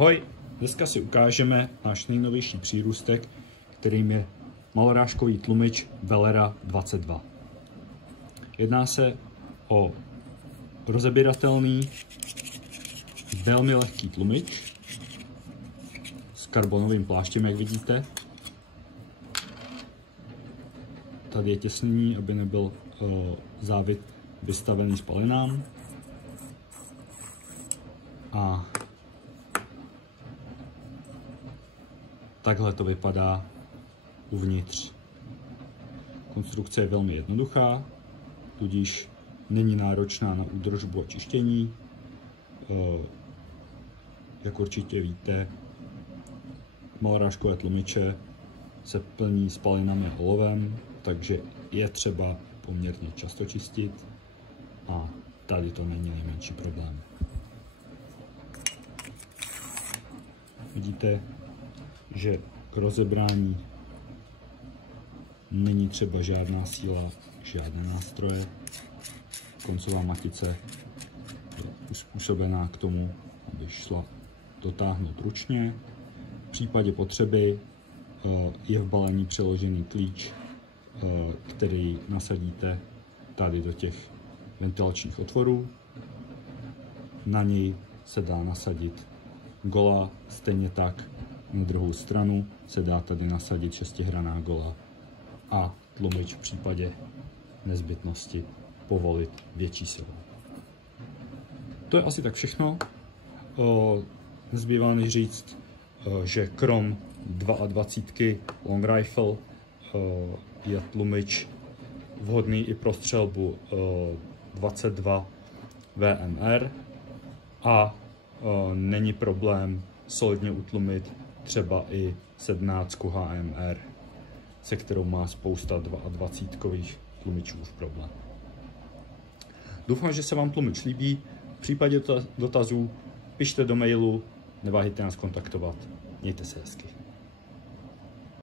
Ahoj, dneska si ukážeme náš nejnovější přírůstek, kterým je malorážkový tlumič Velera 22. Jedná se o rozebíratelný, velmi lehký tlumič s karbonovým pláštěm, jak vidíte. Tady je těsnění, aby nebyl závit vystavený spalinám. A takhle to vypadá uvnitř. Konstrukce je velmi jednoduchá, tudíž není náročná na údržbu a čištění. Jak určitě víte, malorážkové tlumiče se plní spalinami a olovem, takže je třeba poměrně často čistit a tady to není nejmenší problém. Vidíte, že k rozebrání není třeba žádná síla, žádné nástroje. Koncová matice je uspůsobená k tomu, aby šla dotáhnout ručně. V případě potřeby je v balení přiložený klíč, který nasadíte tady do těch ventilačních otvorů. Na něj se dá nasadit gola, stejně tak na druhou stranu se dá tady nasadit šestihranná gola a tlumič v případě nezbytnosti povolit větší silou. To je asi tak všechno. Nezbývá než říct, že krom 22 Long Rifle je tlumič vhodný i pro střelbu 22 VMR a není problém solidně utlumit třeba i 17 HMR, se kterou má spousta 22kových tlumičů už problém. Doufám, že se vám tlumič líbí. V případě dotazů pište do mailu, neváhejte nás kontaktovat. Mějte se hezky.